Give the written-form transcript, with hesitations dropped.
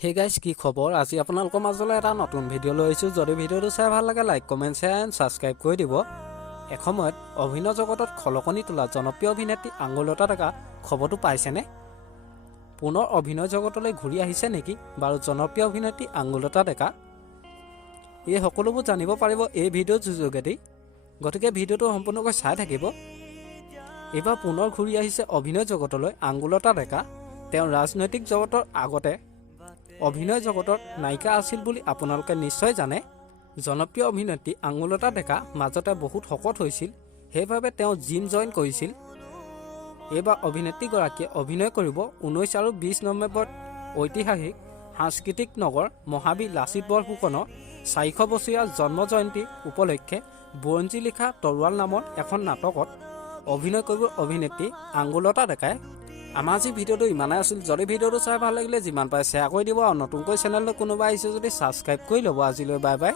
Hey guys কি খবৰ আজি আপোনালোকৰ মাজলৈ এটা নতুন ভিডিঅ' লৈ আহিছোঁ যদি ভিডিঅ'টো চাই ভাল লাগে like comment share and subscribe কৰি দিব এসময়ত অভিনয় জগতত খলকনি তোলা জনপ্ৰিয় অভিনেত্ৰী আঙুলতা ডেকা খবৰটো পাইছেনে পুনৰ অভিনয় জগতলৈ ঘূৰি আহিছে নেকি বাৰু জনপ্ৰিয় অভিনেত্ৰী আঙুলতা ডেকা এই সকলোবোৰ জানিব পাৰিব এই ভিডিঅ'ৰ যোগেদি গতিকে ভিডিঅ'টো সম্পূৰ্ণকৈ চাই থাকিব এইবাৰ পুনৰ ঘূৰি আহিছে অভিনয় জগতলৈ আঙুলতা ডেকা তেওঁ ৰাজনৈতিক জগতৰ আগতে অভিনয় জগতৰ নায়িকা আছিল বুলি আপোনালোকে নিশ্চয় জানে জনপ্ৰিয় অভিনেত্ৰী আঙুলতা ডেকা মাজতে বহুত শকত হৈছিল সেইবাবে তেওঁ জিম জইন কৰিছিল এইবাৰ অভিনেত্ৰীগৰাকীয়ে অভিনয় কৰিব 19 আৰু 20 নৱেম্বৰত ঐতিহাসিক সাংস্কৃতিক নগৰ মহাবীৰ লাচিত বৰফুকনৰ 400 বছৰীয়া জন্ম জয়ন্তী উপলক্ষে বুৰঞ্জী লিখা তৰোৱাল নামৰ এখন নাটকত অভিনয় কৰিব অভিনেত্ৰী আঙুলতা ডেকাই আমাৰ আজি ভিডিঅ'টো ইমানেই আছিল যদি ভিডিঅ'টো চাই ভাল লাগিলে যিমান পাৰে শ্বেয়াৰ কৰি দিব আৰু নতুনকৈ চেনেললৈ কোনোবা আহিছে যদি ছাবস্ক্ৰাইব কৰি ল'ব আজিলৈ বাই বাই।